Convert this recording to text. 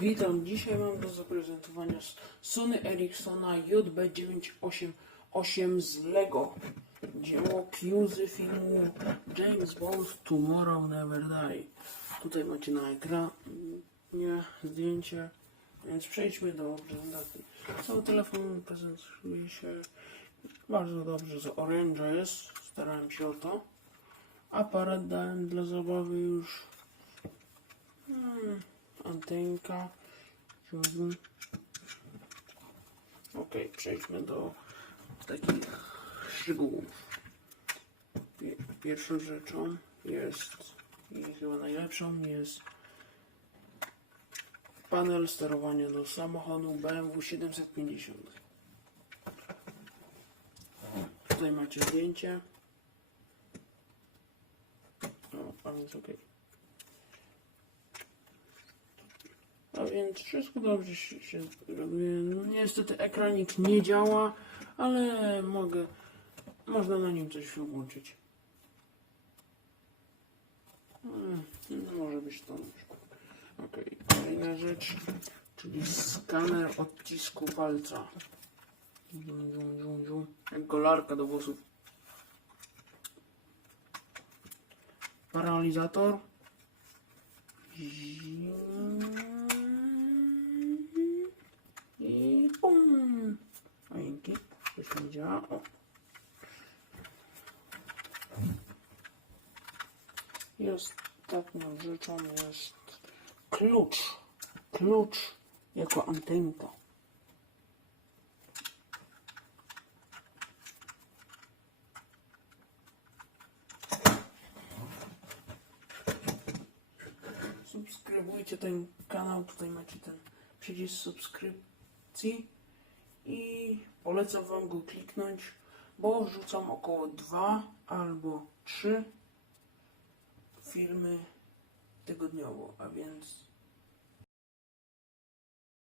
Witam, dzisiaj mam do zaprezentowania Sony Ericssona JB988 z LEGO. Dzieło Cuzy filmu James Bond Tomorrow Never Die. Tutaj macie na ekranie zdjęcie, więc przejdźmy do prezentacji. Cały telefon prezentuje się bardzo dobrze, z Orange'a jest, starałem się o to. Aparat dałem dla zabawy już Hmm, antenka. Ok, przejdźmy do takich szczegółów. Pie- Pierwszą rzeczą jest, i chyba najlepszą, jest panel sterowania do samochodu BMW 750. Tutaj macie zdjęcie. No, a więc okej. A więc wszystko dobrze się, robi. No, niestety ekranik nie działa, ale mogę, można na nim coś włączyć. Hmm, No, może być to. Ok, kolejna rzecz, czyli skaner odcisku palca. Jak golarka do włosów. Paralizator. I Działa. O. I ostatnią rzeczą jest klucz. Klucz jako antenka. subskrybujcie ten kanał, tutaj macie ten przycisk subskrypcji polecam wam go kliknąć, bo rzucam około 2 albo 3 filmy tygodniowo, a więc